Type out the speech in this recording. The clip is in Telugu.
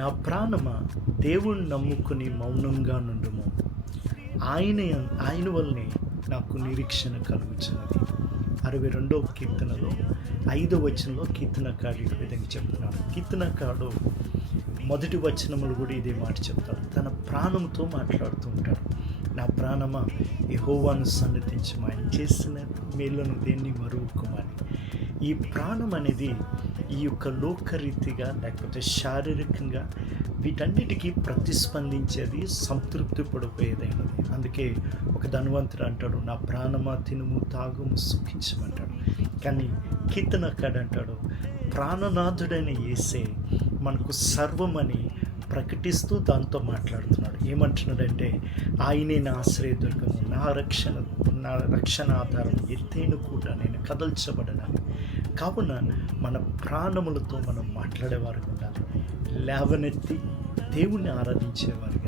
నా ప్రాణమా దేవుణ్ణి నమ్ముకుని మౌనంగా నుండుము, ఆయన వల్లనే నాకు నిరీక్షణ కలుగుచున్నది. 62వ కీర్తనలో 5వ వచనంలో కీర్తనకారుడు ఈ విధంగా చెప్తున్నాడు. కీర్తనకారుడు మొదటి వచనములు కూడా ఇదే మాట చెప్తాడు. తన ప్రాణంతో మాట్లాడుతూ ఉంటాడు. నా ప్రాణమా యెహోవాను సన్నతించుము, ఆయన చేసిన మేలును దేన్ని మరువకుమని. ఈ ప్రాణం అనేది ఈ యొక్క లోకరీతిగా లేకపోతే శారీరకంగా వీటన్నిటికీ ప్రతిస్పందించేది, సంతృప్తి పడిపోయేదైనది. అందుకే ఒక ధనవంతుడు అంటాడు, నా ప్రాణమా తినుము తాగుము సుఖించమంటాడు. కానీ కీర్తనకారుడు అంటాడు, ప్రాణనాథుడైన యేసే మనకు సర్వమని ప్రకటిస్తూ దాంతో మాట్లాడుతున్నాడు. ఏమంటున్నాడంటే, ఆయనే నా ఆశ్రయదుర్గము, నా రక్షణ ఆధారం, ఎత్తైన కూట, నేను కదల్చబడనాను. కావున మన ప్రాణములతో మనం మాట్లాడేవారు ఉండాలి. లేవనెత్తి దేవుణ్ణి ఆరాధించేవారు